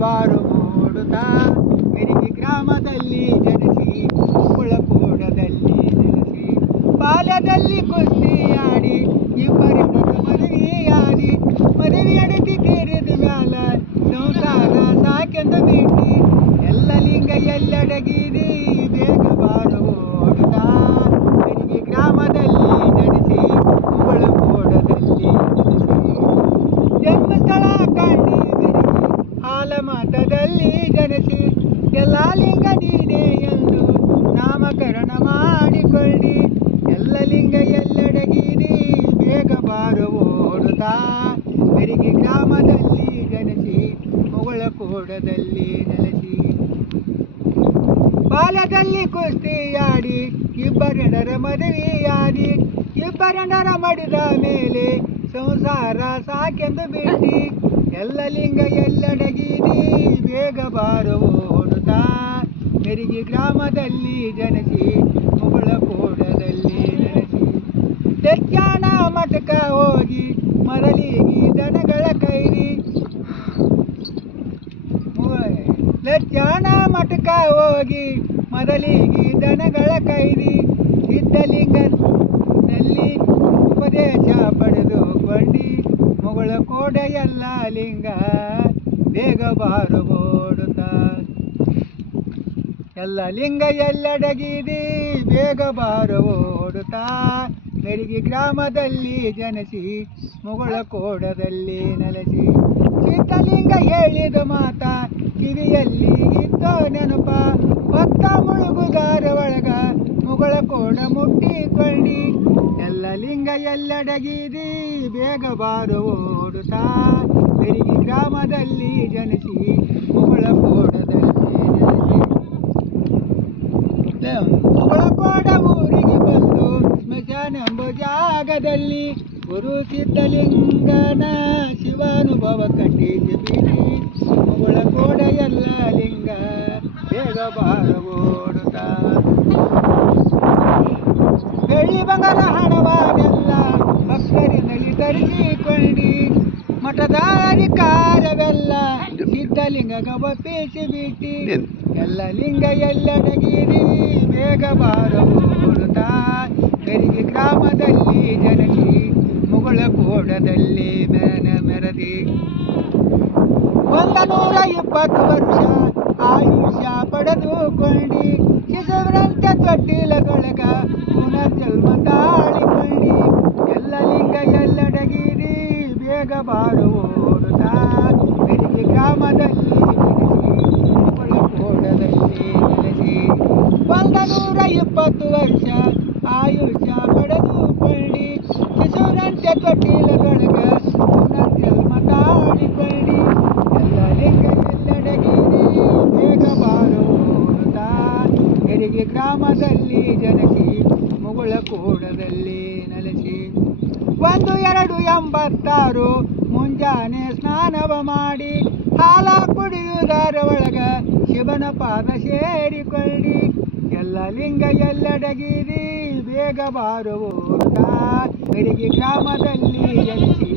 ಬಾರು ಓಡುತ್ತಾ ಮೆರಿಗೆ ಗ್ರಾಮದಲ್ಲಿ ಜನಿಸಿ ಕುಳಕೋಡದಲ್ಲಿ ನೆಲೆಸಿ ಬಾಲ್ಯದಲ್ಲಿ ಕುಸ್ತಿಯಾಡಿ ಇಬ್ಬರಿಬ್ಬರ ಮದುವೆಯಾದಿ ಮದುವೆಯಡತಿ ತೀರಿದ ಮ್ಯಾಲ ಸಂಸಾರ ಸಾಕೆಂದು ಬಿಟ್ಟಿ ಎಲ್ಲ ಲಿಂಗ ಎಲ್ಲಡಗಿದಿ ಬೇಗ ಬಾರು ಓಡುತ್ತಾ ಮೆರಿಗೆ ಗ್ರಾಮದಲ್ಲಿ ಜನಿಸಿ ಕುಳಕೋಡದಲ್ಲಿ ಜನ್ಮಸ್ಥಳ ಕಂಡಿ ಹಾಲ ಮಠದಲ್ಲಿ ಜನಿಸಿ ಎಲ್ಲ ಲಿಂಗ ನೀನೇ ಎಂದು ನಾಮಕರಣ ಮಾಡಿಕೊಳ್ಳಿ ಎಲ್ಲ ಲಿಂಗ ಎಲ್ಲೆಡಗಿರಿ ಬೇಗ ಬಾರು ಓಡುತ್ತಾ ಮೆರಿಗೆ ಗ್ರಾಮದಲ್ಲಿ ಜನಿಸಿ ಮುಗಳಕೋಡದಲ್ಲಿ ನೆಲೆಸಿ ಬಾಲ್ಯದಲ್ಲಿ ಕುಸ್ತಿಯಾಡಿ ಇಬ್ಬರೆಂಡರ ಮದುವೆಯಾದಿ ಇಬ್ಬರೆಂಡರ ಮಡಿದ ಮೇಲೆ ಸಂಸಾರ ಸಾಕೆಂದು ಬಿಟ್ಟಿ ಎಲ್ಲ ಲಿಂಗ ಎಲ್ಲಡಗಿರಿ ಬೇಗ ಬಾರು ಓಡುತ್ತಾ ಮೆರಿಗೆ ಗ್ರಾಮದಲ್ಲಿ ಜನಿಸಿ ಮುಗಳಕೋಡದಲ್ಲಿ ನೆಲೆಸಿ ಲೆಚ್ಚಾಣ ಮಠಕ ಹೋಗಿ ಮರಳಿಗಿ ದನಗಳ ಕೈರಿ ಲೆಚ್ಚಾಣ ಮಠಕ ಹೋಗಿ ಮೊದಲಿಗೆ ದನಗಳ ಕೈರಿ ಸಿದ್ಧಲಿಂಗನಲ್ಲಿ ಉಪದೇಶ ಪಡೆದುಕೊಂಡಿ ಮುಗಳಕೋಡ ಎಲ್ಲ ಲಿಂಗ ಬೇಗ ಬಾರು ಓಡುತ್ತಾ ಎಲ್ಲ ಲಿಂಗ ಎಲ್ಲಡಗಿದಿ ಬೇಗ ಬಾರು ಓಡುತ್ತಾ ಮೆರಿಗೆ ಗ್ರಾಮದಲ್ಲಿ ಜನಿಸಿ ಮುಗಳಕೋಡದಲ್ಲಿ ನೆಲೆಸಿ ಸಿದ್ಧಲಿಂಗ ಹೇಳಿದ ಮಾತ ಕಿವಿಯಲ್ಲಿ ಇತ್ತೋ ನೆನಪ ಭಕ್ತ ಮುಳುಗುದಾರ ಒಳಗ ಮುಗಳಕೋಡ ಮುಟ್ಟಿಕೊಂಡಿ ಎಲ್ಲ ಲಿಂಗ ಎಲ್ಲಡಗಿದಿ ಬೇಗ ಬಾರು ಓಡುತ್ತಾ ಮೆರಿಗೆ ಗ್ರಾಮದಲ್ಲಿ ಜನಿಸಿ ಮುಗಳಕೋಡದಲ್ಲಿ ನೆಲೆಸಿ ಮುಗಳಕೋಡ ಊರಿಗೆ ಬಂದು ಸ್ಮಶಾನೆಂಬ ಜಾಗದಲ್ಲಿ ಗುರು ಸಿದ್ಧಲಿಂಗನ ಶಿವಾನುಭವ ಕಟ್ಟಿಸಿ ಬೀಸಿ ಮುಗಳಕೋಡ ಎಲ್ಲ ಲಿಂಗ ಬೇಗ ಬಾರು ಓಡುತ್ತಾ ಬೆಳ್ಳಿ ಬಂಗಾರ ಹಣವನ್ನೆಲ್ಲ ಭಕ್ತರಿನಲ್ಲಿ ತರಿಸಿಕೊಂಡಿ ಮಠದ ಅಧಿಕಾರವೆಲ್ಲ ಸಿದ್ಧಲಿಂಗ ಒಪ್ಪಿಸಿ ಬಿಟ್ಟಿ ಎಲ್ಲ ಲಿಂಗ ಎಲ್ಲಡಗಿರಿ ಬೇಗ ಬಾರು ಓಡುತ್ತಾ ಮೆರಿಗೆ ಗ್ರಾಮದಲ್ಲಿ ಜನಿಸಿ ಮುಗಳಕೋಡದಲ್ಲಿ ಮೆರದಿ 120 ವರ್ಷ ಆಯುಷ್ಯ ಪಡೆದುಕೊಂಡಿ ಶಿಶುವಿನಂತೆ ತೊಟ್ಟಿಲದೊಳಗ ಪುನರ್ಜನ್ಮ ತಾಳಿಕೊಂಡಿ ಎಲ್ಲ ಲಿಂಗ ಎಲ್ಲಡಗಿರಿ ಬೇಗ ಬಾರು ಓಡುತ್ತಾ ಮೆರಿಗೆ ಗ್ರಾಮದಲ್ಲಿ ಜನಿಸಿ ಮುಗಳಕೋಡದಲ್ಲಿ ನೆಲೆಸಿ 120 ವರ್ಷ ಆಯುಷ್ಯ ಪಡೆದುಕೊಂಡಿ ಶಿಶುವಿನಂತೆ ತೊಟ್ಟಿಲದೊಳಗ ಪುನರ್ಜನ್ಮ ತಾಳಿಕೊಂಡಿ ಎಲ್ಲ ಲಿಂಗ ಎಲ್ಲಡಗಿರಿ ಬೇಗ ಬಾರು ಓಡುತ್ತಾ ಮೆರಿಗೆ ಗ್ರಾಮದಲ್ಲಿ ಜನಿಸಿ ಮುಗಳಕೋಡದಲ್ಲಿ ನೆಲೆಸಿ 1286 ಮುಂಜಾನೆ ಸ್ನಾನವ ಮಾಡಿ ಹಾಲ ಕುಡಿಯುವುದರ ಒಳಗ ಶಿವನ ಪಾದ ಸೇರಿಕೊಳ್ಳಿ ಎಲ್ಲ ಲಿಂಗ ಎಲ್ಲಡಗಿರಿ ಬೇಗ ಬಾರು ಓಡುತ್ತಾ ಮೆರಿಗೆ ಗ್ರಾಮದಲ್ಲಿ ಜನಿಸಿ